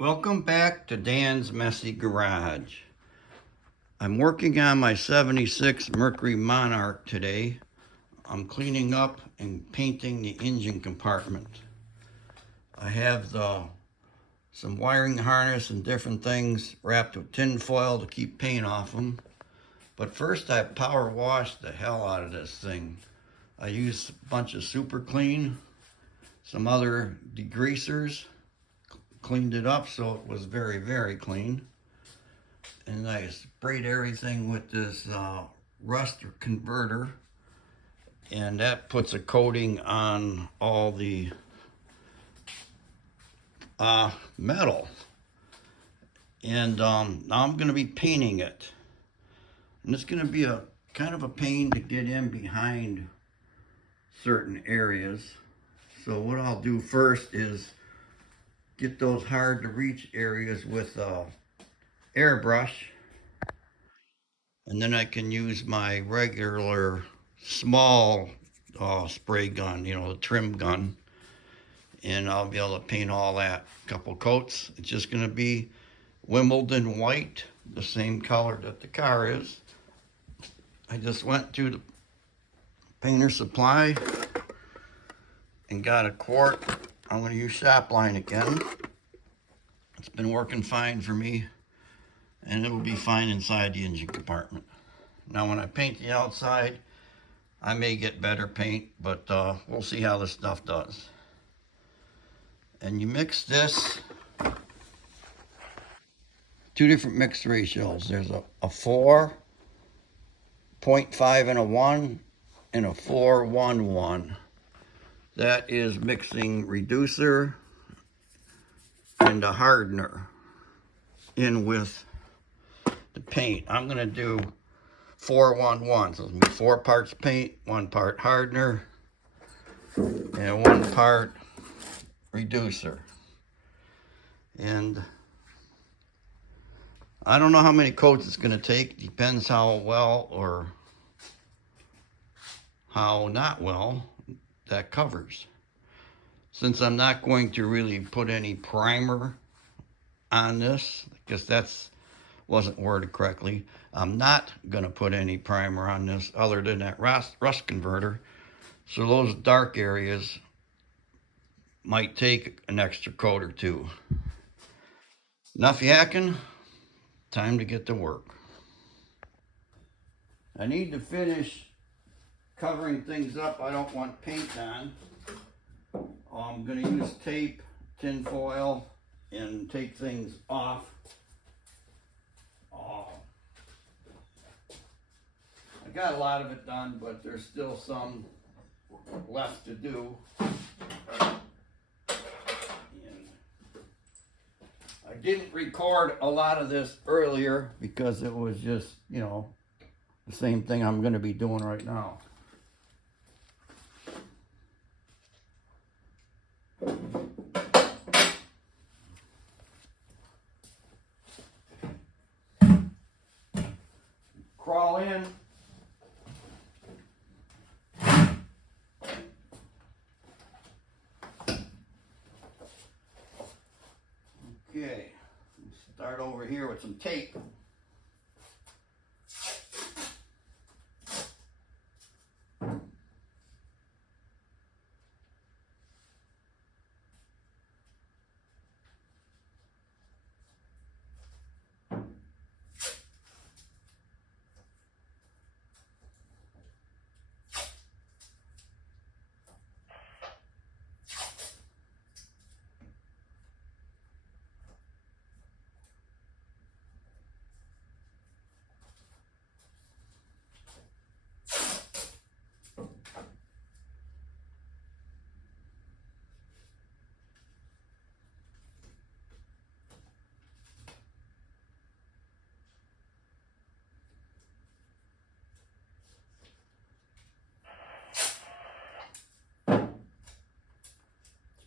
Welcome back to Dan's Messy Garage. I'm working on my 76 Mercury Monarch today. I'm cleaning up and painting the engine compartment. I have some wiring harness and different things wrapped with tin foil to keep paint off them. But first I power washed the hell out of this thing. I used a bunch of super clean, some other degreasers, cleaned it up so it was very, very clean. And I sprayed everything with this rust converter, and that puts a coating on all the metal. And now I'm going to be painting it. And it's going to be a kind of a pain to get in behind certain areas. So what I'll do first is get those hard to reach areas with airbrush, and then I can use my regular small spray gun, the trim gun, and I'll be able to paint all that. A couple coats. It's just going to be Wimbledon white, the same color that the car is. I just went to the painter supply and got a quart. I'm going to use shop line again. It's been working fine for me, and it will be fine inside the engine compartment. Now when I paint the outside, I may get better paint, but we'll see how this stuff does. And you mix this, two different mix ratios. There's a 4.5 and a 1, and a 4-1-1. That is mixing reducer and a hardener in with the paint. I'm going to do 4-1-1. So it's going to be 4 parts paint, 1 part hardener, and 1 part reducer. And I don't know how many coats it's going to take. Depends how well or how not well that covers. Since I'm not going to really put any primer on this, because that's wasn't worded correctly. I'm not going to put any primer on this other than that rust converter. So those dark areas might take an extra coat or two. Enough yakking. Time to get to work. I need to finish covering things up I don't want paint on. I'm going to use tape, tin foil, and take things off. I got a lot of it done, but there's still some left to do. And I didn't record a lot of this earlier because it was just, the same thing I'm going to be doing right now. Crawl in. Okay, let's start over here with some tape.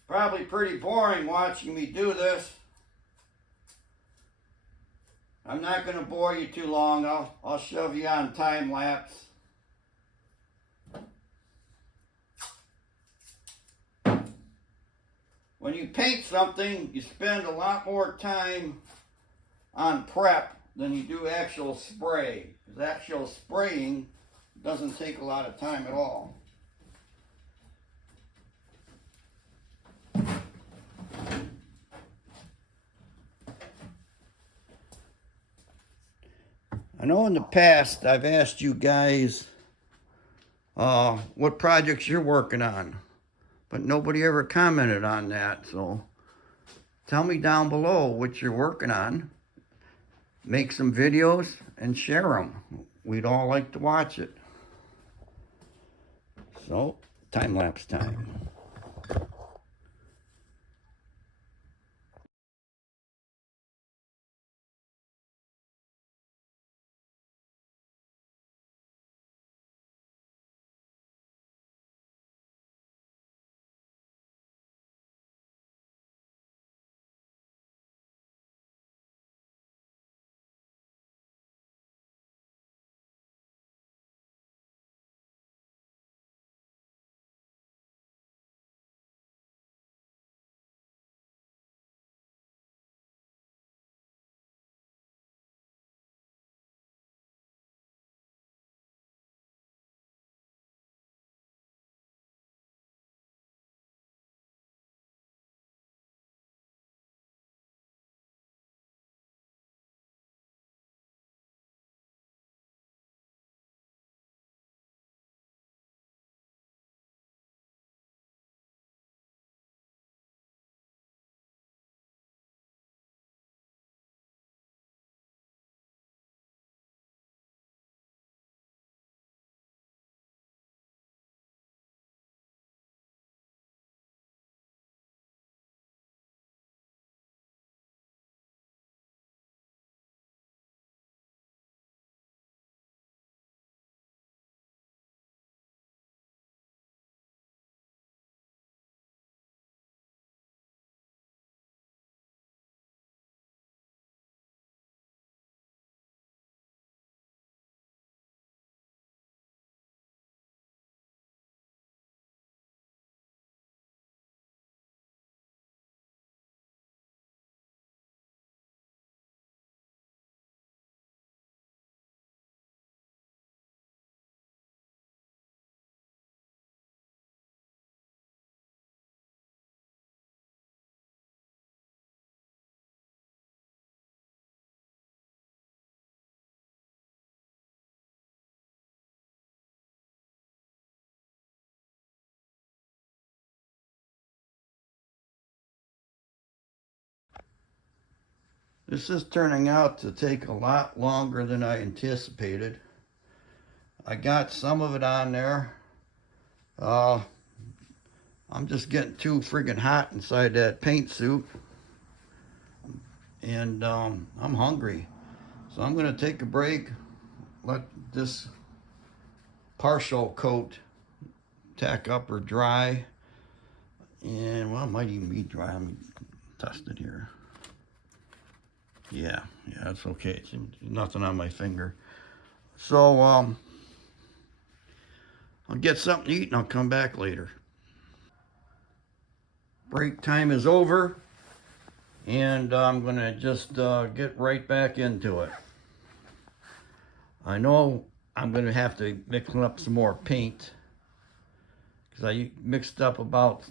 Probably pretty boring watching me do this. I'm not going to bore you too long. I'll shove you on time lapse. when you paint something, you spend a lot more time on prep than you do actual spray. Because actual spraying doesn't take a lot of time at all. I know in the past I've asked you guys what projects you're working on, but nobody ever commented on that. So tell me down below what you're working on. Make some videos and share them. We'd all like to watch it. So, time-lapse time. This is turning out to take a lot longer than I anticipated. I got some of it on there. I'm just getting too friggin' hot inside that paint suit. And I'm hungry. So I'm gonna take a break, let this partial coat tack up or dry. And well, it might even be dry. Let me test it here. Yeah, it's okay. It's nothing on my finger. So I'll get something to eat and I'll come back later. Break time is over, and I'm gonna just get right back into it. I know I'm gonna have to mix up some more paint because I mixed up about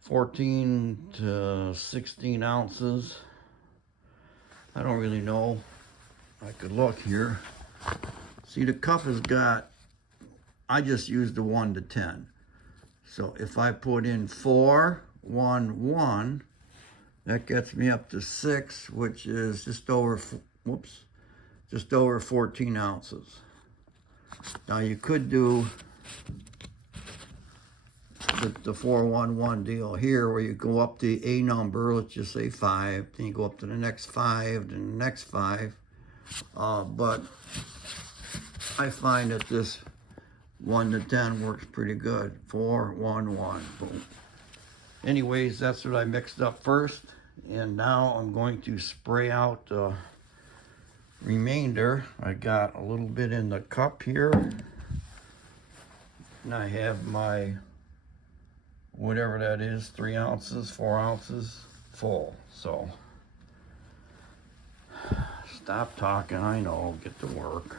14 to 16 ounces. I don't really know. I could look here. See, the cup has got, I just used the 1 to 10. So if I put in 4, 1, 1, that gets me up to 6, which is just over, just over 14 ounces. Now you could do the 411 deal here where you go up to a number, let's just say 5, then you go up to the next 5, then the next 5. But I find that this 1 to 10 works pretty good. 4, 1, 1, boom. Anyways, that's what I mixed up first, and now I'm going to spray out the remainder. I got a little bit in the cup here, and I have my whatever that is, 3 ounces, 4 ounces full. So stop talking, I know, get to work.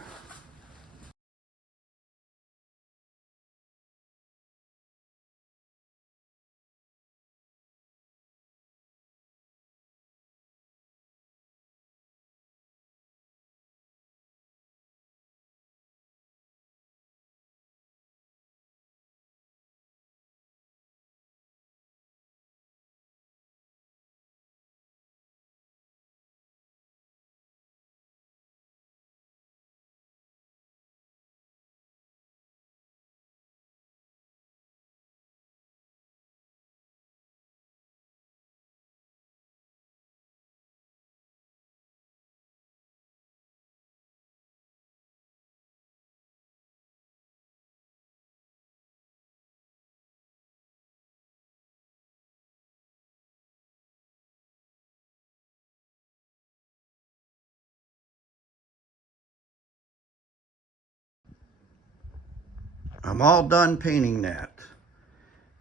I'm all done painting that.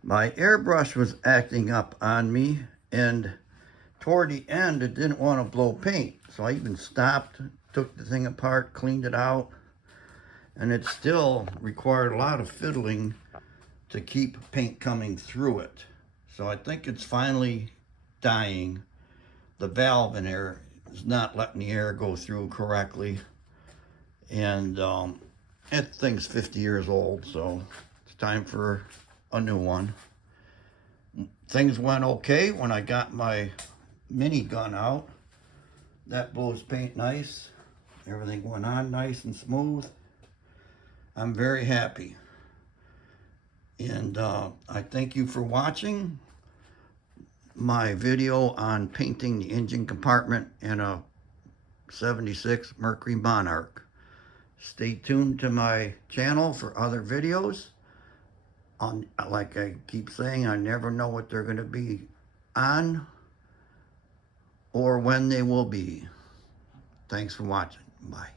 My airbrush was acting up on me, and toward the end it didn't want to blow paint. So I even stopped, took the thing apart, cleaned it out, and it still required a lot of fiddling to keep paint coming through it. So I think it's finally dying. The valve in there is not letting the air go through correctly. And that thing's 50 years old, so it's time for a new one. Things went okay when I got my mini gun out. That blows paint nice. Everything went on nice and smooth. I'm very happy. And I thank you for watching my video on painting the engine compartment in a 76 Mercury Monarch. Stay tuned to my channel for other videos. Like I keep saying, I never know what they're going to be on or when they will be. Thanks for watching. Bye.